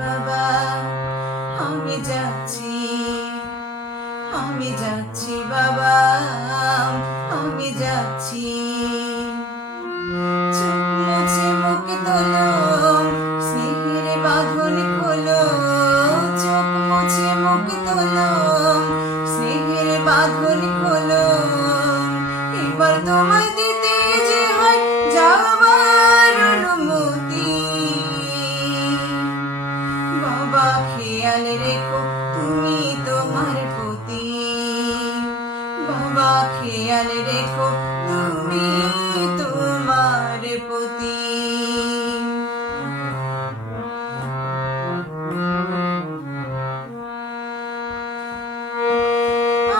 বাবা, আমি যাচ্ছি, আমি যাচ্ছি বাবা, আমি যাচ্ছি। চোখ মুছে মুখ তোলো, স্নেহের বাঁধন খোলো। চোখ মুছে মুখ তোলো, স্নেহের বাঁধন খোলো। এবার তোমায় দিতে যে হয় যাবার অনুমতি। বাবা খেয়াল রেখো তুমি তোমার প্রতি। বাবা খেয়াল রেখো তুমি তোমার প্রতি।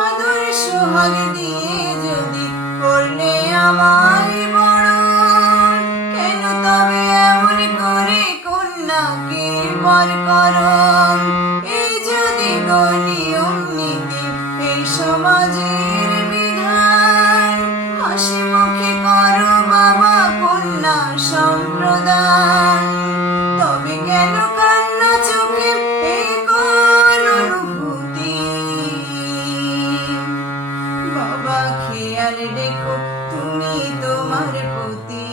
আদর সোহাগ দিয়ে যদি করলে আমায় বড়, কেন তবে এমন করে কন্যাকে বর করো? এই যদি নিয়ম নীতি, এই সমাজের বিধান, হাসি মুখে করো বাবা কন্যা সম্প্রদান। তবে কেন কান্না চোখে এই কোন অনুভূতি? বাবা খেয়াল রেখো তুমি তোমার প্রতি।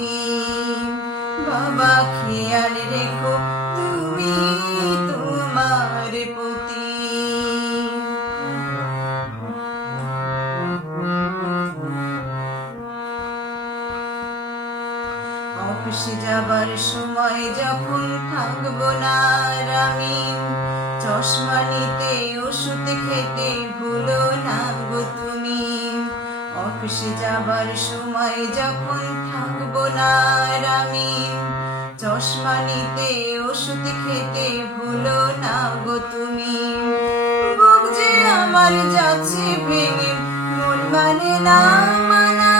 বাবা খেয়াল রেখো তুমি তোমার প্রতি। অফিসে যাবার সময় যখন থাকবো না আর আমি, চশমা নিতে ওষুধ খেতে ভুলো না গো তুমি। অফিসে যাবার সময় যখন থাকবো না আর আমি, চশমা নিতে ওষুধ খেতে ভুলো না গো তুমি। বুক যে আমার যাচ্ছে ভেঙে, মন মানে না মানা।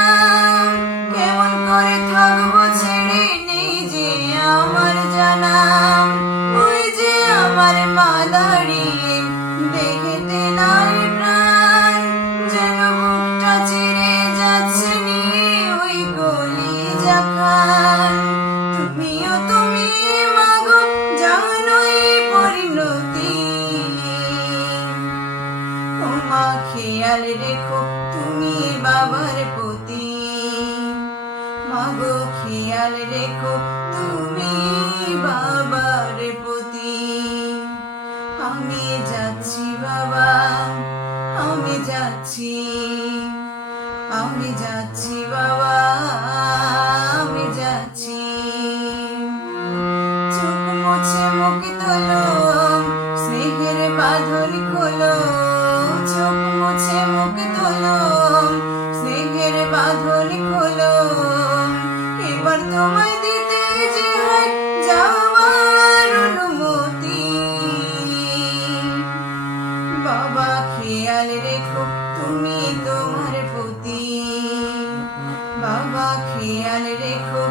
কেমন করে থাকবো ছেড়ে, নেই যে আমার জানা। ওই যে আমার মা দাঁড়িয়ে দেখেতে নাই প্রাণ, যেন বুকটা চিরে যাচ্ছে নিয়ে ওই কলিজা খান। তুমিও তুমি মাগো জানোই পরিণতি। ও মা খেয়াল রেখো তুমি বাবার প্রতি। মাগো খেয়াল রেখো তুমি বাবার প্রতি। আমি যাচ্ছি বাবা, আমি যাচ্ছি, আমি যাচ্ছি বাবা, আমি যাচ্ছি। চোখ মুছে মুখ তোলো, স্নেহের বাঁধন খোলো। চোখ মুছে মুখ তোলো, স্নেহের বাঁধন খোলো। এবার তোমায় দিতে যে হয় যাওয়ার অনুমতি। বাবা খেয়াল রেখো তুমি তোমার প্রতি। বাবা খেয়াল রেখো